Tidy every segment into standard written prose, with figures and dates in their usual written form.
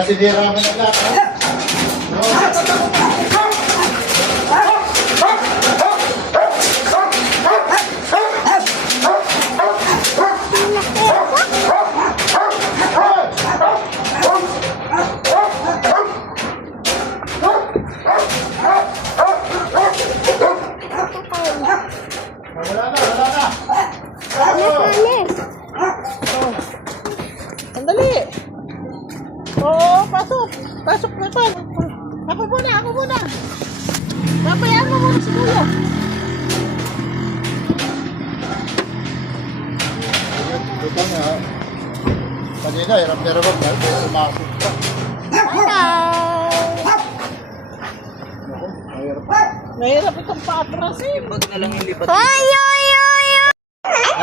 Sinira mo na lahat, ha? Wala na, wala na. Sandali. Oo, pasok. Pasok na pa. Ako muna, ako muna. Pabayaan mo muna si Kuya. Ito nga. Kanina, hirap-hirap na. Sumasok pa. Mahirap. Mahirap itong paatrasin. Pag na lang yung lipat.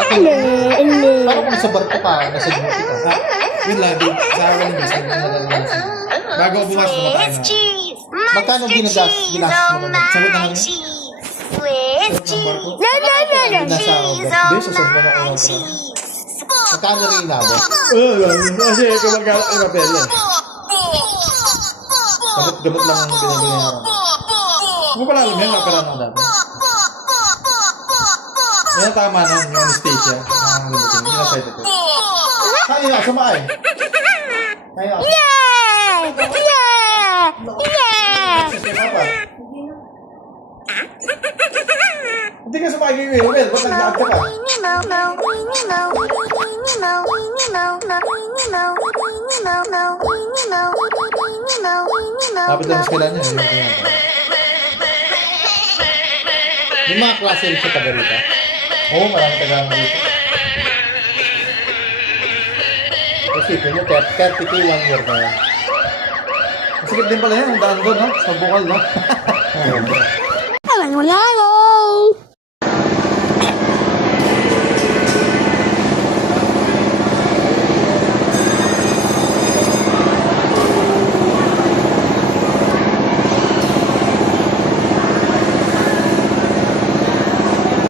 Paano kung nasa barko ka? Nasa barko ka? Yun lang, di. Sa akin yung gusto. Bago ako bukas, kumakain na. Magkano ginastos mo? Sagot na lang yun. Nasa Hindi, sasagot na ako. Magkano rin inabot? Kasi kumagala ang papel yan. Gamot lang ang pinagbayaran. Kung pala alam yan, napera na dati. Yan tama na, yung anesthesia. Ang gamutin, yung side effect. Kanina, sumakay. Kanina. Hindi ka sumakay kay Will, ba't nag-aat ka pa? Dapat lang sa kailan niya. Yung mga klase rin sa taga rito. Oo, marami taga dito. Kasi ito nyo, 30k 1 year na yan. Masikip din pala yan, ang daan doon, no? Sa bukal, no? Alam mo yan,